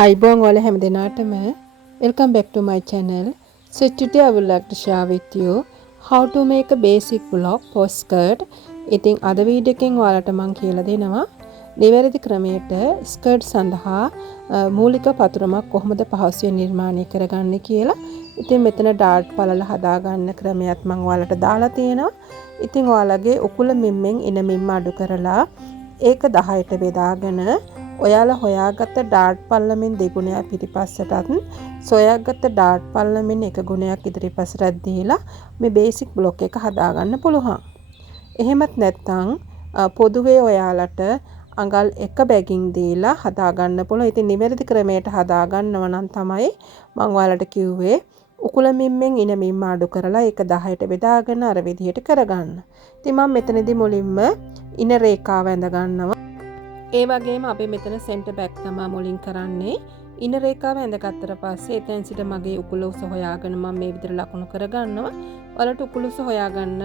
අයිබෝන් ඔයාලා හැම දිනාටම welcome back to my channel. So today I would like to share with you how to make a basic block post skirt. ඉතින් අද video එකෙන් ඔයාලට මම කියලා දෙනවා නිවැරදි ක්‍රමයට ස්කර්ට් සඳහා මූලික පතුරමක් කොහොමද පහසුවෙන් නිර්මාණය කරගන්නේ කියලා. ඉතින් මෙතන ඩාර්ට් පළල හදාගන්න ක්‍රමයක් මම ඔයාලට දාලා තියෙනවා. ඉතින් ඔයාලගේ උකුල මිම්මෙන් ඉන මිම්ම අඩු කරලා ඒක 10ට බෙදාගෙන ඔයාලා හොයාගත්ත ඩාර්ට් පල්ලමෙන් දෙගුණයක් පිටිපස්සටත් සොයාගත්ත ඩාර්ට් පල්ලමෙන් එක ගුණයක් ඉදිරිපස්සටත් දීලා මේ බේසික් බ්ලොක් එක හදාගන්න පුළුවන්. එහෙමත් නැත්නම් පොදුවේ ඔයාලට අඟල් එක බැගින් දීලා හදාගන්න පුළුවන්. ඉතින් නිවැරදි ක්‍රමයට හදාගන්නව නම් තමයි මම ඔයාලට කිව්වේ උකුල මිම්මෙන් ඉන මිම්ම අඩු කරලා ඒක 10ට බෙදාගෙන අර විදිහට කරගන්න. ඉතින් මම මෙතනදී මුලින්ම ඉන රේඛාව ඇඳ ගන්නවා. ඒ වගේම අපි මෙතන සෙන්ටර් බැක් තමයි මුලින් කරන්නේ. ඉන රේඛාව ඇඳගත්තට පස්සේ එතෙන් සිට මගේ උකුල උස හොයාගෙන මම මේ විදිහට ලකුණු කරගන්නවා. ඔයාලට උකුල උස හොයාගන්න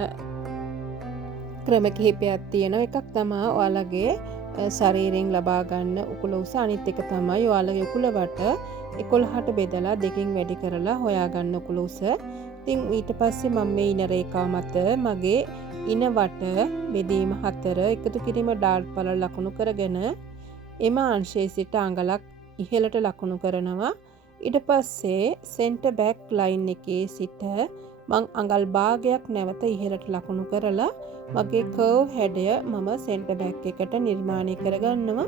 ක්‍රම කිහිපයක් තියෙනවා. එකක් තමයි ඔයාලගේ ශරීරයෙන් ලබා ගන්න උකුල උස. අනිත් එක තමයි ඔයාලගේ උකුල වට 11ට බෙදලා දෙකෙන් වැඩි කරලා හොයාගන්න උකුල උස. ඉතින් ඊට පස්සේ මම මේ ඉන රේඛාව මත මගේ ඉන වට බෙදීම 4 එකතු කිරීම ඩාර්ට් පළල ලකුණු කරගෙන එම අංශයේ සිට අඟලක් ඉහළට ලකුණු කරනවා. ඊට පස්සේ සෙන්ටර් බැක් ලයින් එකේ සිට මං අඟල් භාගයක් නැවත ඉහළට ලකුණු කරලා මගේ කර්ව් හැඩය මම සෙන්ටර් බැක් එකට නිර්මාණය කරගන්නවා.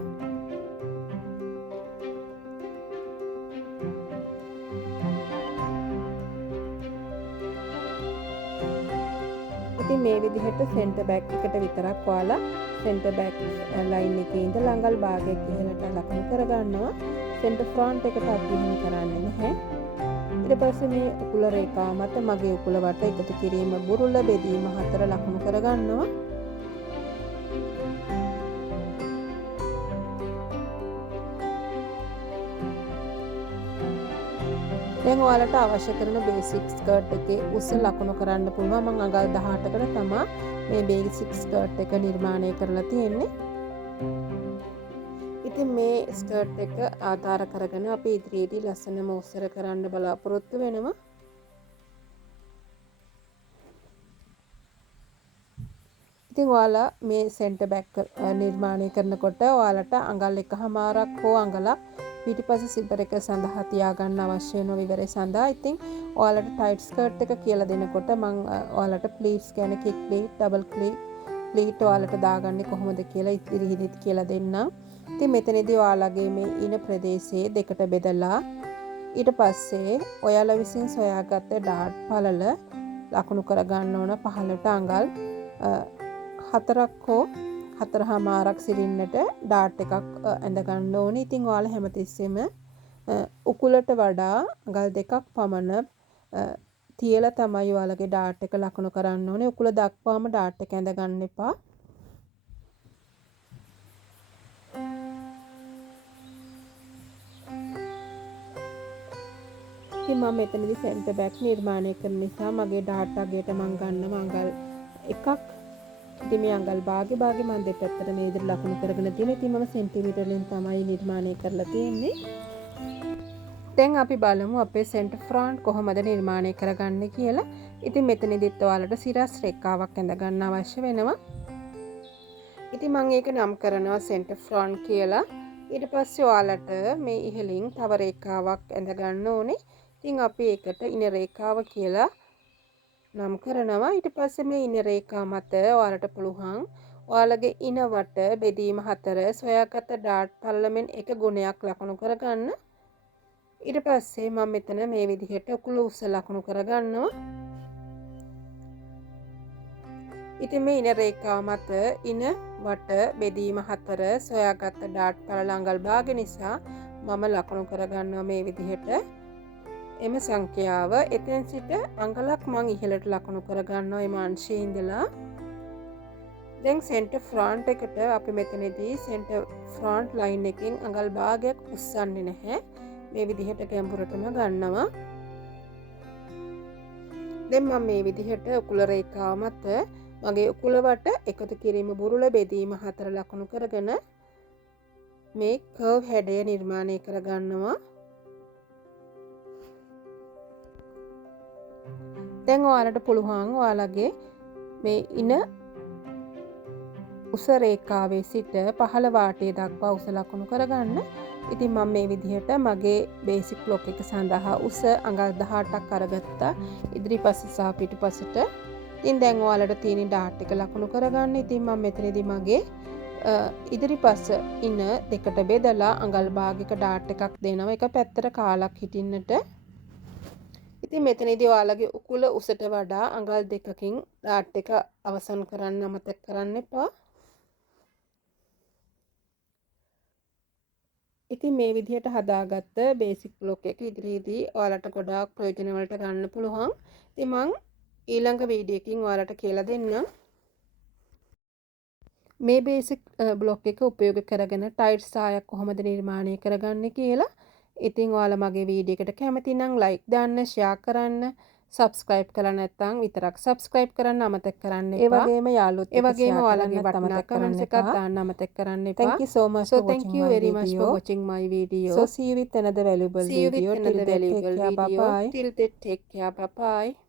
ඉතින් මේ විදිහට සෙන්ටර් බැක් එකට විතරක් ඔයාලා සෙන්ටර් බැක් ලයින් එකේ ඉඳලා අඟල් භාගයක් ඉහළට ලකුණු කරගන්නවා. සෙන්ටර් ෆ්‍රන්ට් එකට අධ්‍යයනය කරන්නේ නැහැ. ඊට පස්සේ මේ උකුල රේඛාව මත මගේ උකුල වට එකතු කිරීම බුරුල බෙදීම 4 ලකුණු කරගන්නවා. දැන් ඔයාලට අවශ්‍ය කරන බේසික් ස්කර්ට් එකේ උස ලකුණු කරන්න පුළුවන්. මම අඟල් 18කට තමයි මේ බේසික් ස්කර්ට් එක නිර්මාණය කරලා තියෙන්නේ. ඉතින් මේ ස්කර්ට් එක ආධාර කරගෙන අපි ඉදිරියේදී ලස්සනම උස්සර කරන්න බලාපොරොත්තු වෙනවා. ඉතින් ඔයාලා මේ සෙන්ටර් බැක් නිර්මාණය කරනකොට ඔයාලට අඟල් 1.5ක් හෝ අඟලක් පිටිපස්ස සිපර් එක සඳහා තියාගන්න අවශ්‍ය වෙන විවරය සඳහා. ඉතින් ඔයාලට ටයිට් ස්කර්ට් එක කියලා දෙනකොට මම ඔයාලට ප්ලීට්ස් කියන්නේ කික් ප්ලීට්, ඩබල් ප්ලීට් ඔයාලට දාගන්නේ කොහොමද කියලා ඉදිරියේදී කියලා දෙන්නම්. ඉතින් මෙතනදී ඔයාලගේ මේ ඉන ප්‍රදේශයේ දෙකට බෙදලා ඊට පස්සේ ඔයාලා විසින් සොයාගත්ත ඩාර්ට් පළල ලකුණු කර ගන්න ඕන පහළට අඟල් 4ක් හෝ 4.5ක් සිරින්නට ඩාර්ට් එකක් ඇඳ ගන්න ඕනේ. ඉතින් ඔයාලා හැමතිස්සෙම උකුලට වඩා අඟල් 2ක් පමණ තියලා තමයි ඔයාලගේ ඩාර්ට් එක ලකුණු කරන්න ඕනේ. උකුල දක්වාම ඩාර්ට් එක ඇඳ ගන්න එපා. ඉතින් මම මෙතනදී සෙන්ටර් බැක් නිර්මාණය කරන නිසා මගේ ඩාර්ට් අගයට මම ගන්නවා අඟල් 1ක්. ඉතින් මේ අඟල් භාගේ මම දෙපැත්තට මේ විදිහට ලකුණු කරගෙන තියෙනවා. ඉතින් මම සෙන්ටිමීටර් වලින් තමයි නිර්මාණය කරලා තියෙන්නේ. දැන් අපි බලමු අපේ සෙන්ටර් ෆ්‍රන්ට් කොහොමද නිර්මාණය කරගන්නේ කියලා. ඉතින් මෙතනදිත් ඔයාලට සිරස් රේඛාවක් ඇඳ ගන්න අවශ්‍ය වෙනවා. ඉතින් මම ඒක නම් කරනවා සෙන්ටර් ෆ්‍රන්ට් කියලා. ඊට පස්සේ ඔයාලට මේ ඉහළින් තව රේඛාවක් ඇඳ ගන්න ඕනේ. ඉතින් අපි ඒකට ඉන රේඛාව කියලා නම් කරනවා. ඊට පස්සේ මේ ඉන රේඛාව මත ඔයාලට පුළුවන් ඔයාලගේ ඉන වට බෙදීම 4 සොයාගත්ත ඩාර්ට් පල්ලමෙන් එක ගුණයක් ලකුණු කරගන්න. ඊට පස්සේ මම මෙතන මේ විදිහට උකුල උස ලකුණු කරගන්නවා. ඉතින් මේ ඉන රේඛාව මත ඉන වට බෙදීම 4 සොයාගත්ත ඩාර්ට් පළල අඟල් භාග නිසා මම ලකුණු කරගන්නවා මේ විදිහට. එම සංඛ්‍යාව එතෙන් සිට අඟලක් මං ඉහළට ලකුණු කරගන්නවා එම අංශයේ ඉඳලා. දැන් සෙන්ටර් ෆ්‍රන්ට් එකට අපි මෙතනදී සෙන්ටර් ෆ්‍රන්ට් ලයින් එකෙන් අඟල් භාගයක් උස්සන්නේ නැහැ. මේ විදිහට ගැඹුරටම ගන්නවා. දැන් මම මේ විදිහට උකුල රේඛාව මත මගේ උකුල වට එකතු කිරීම බුරුල බෙදීම 4 ලකුණු කරගෙන මේ කර්ව් හැඩය නිර්මාණය කරගන්නවා. දැන් ඔයාලට පුළුවන් ඔයාලගේ මේ ඉන උස රේඛාවේ සිට පහළ වාටය දක්වා උස ලකුණු කරගන්න. ඉතින් මම මේ විදිහට මගේ බේසික් බ්ලොක් එක සඳහා උස අඟල් 18ක් අරගත්තා ඉදිරිපස සහ පිටුපසට. ඉතින් දැන් ඔයාලට තියෙන ඩාට් එක ලකුණු කරගන්න. ඉතින් මම මෙතනදී මගේ ඉදිරිපස ඉන දෙකට බෙදලා අඟල් භාගයක ඩාට් එකක් දෙනවා. එක පැත්තට කාලක් හිටින්නට. ඉතින් මෙතනදී ඔයාලගේ උකුල උසට වඩා අඟල් දෙකකින් ඩාට් එක අවසන් කරන්න අමතක කරන්න එපා. ඉතින් මේ විදිහට හදාගත්ත බේසික් බ්ලොක් එක ඉදිරියේදී ඔයාලට ගොඩාක් ප්‍රයෝජන වලට ගන්න පුළුවන්. ඉතින් මම ඊළඟ වීඩියෝ එකකින් ඔයාලට කියලා දෙන්නම්. මේ බේසික් බ්ලොක් එක උපයෝග කරගෙන ටයිල්ස් සායක් කොහොමද නිර්මාණය කරගන්නේ කියලා. ඉතින් ඔයාලා මගේ වීඩියෝ එකට කැමති නම් ලයික් දාන්න, ෂෙයා කරන්න, සබ්ස්ක්‍රයිබ් කරලා නැත්නම් විතරක් සබ්ස්ක්‍රයිබ් කරන්න අමතක කරන්න එපා. ඒ වගේම යාළුවොත් එක්ක ඔයාලගේ වටිනා කමෙන්ට්ස් එකක් දාන්න අමතක කරන්න එපා. Thank you so much for watching my video. So see you with another valuable video. Till then take care. Bye bye.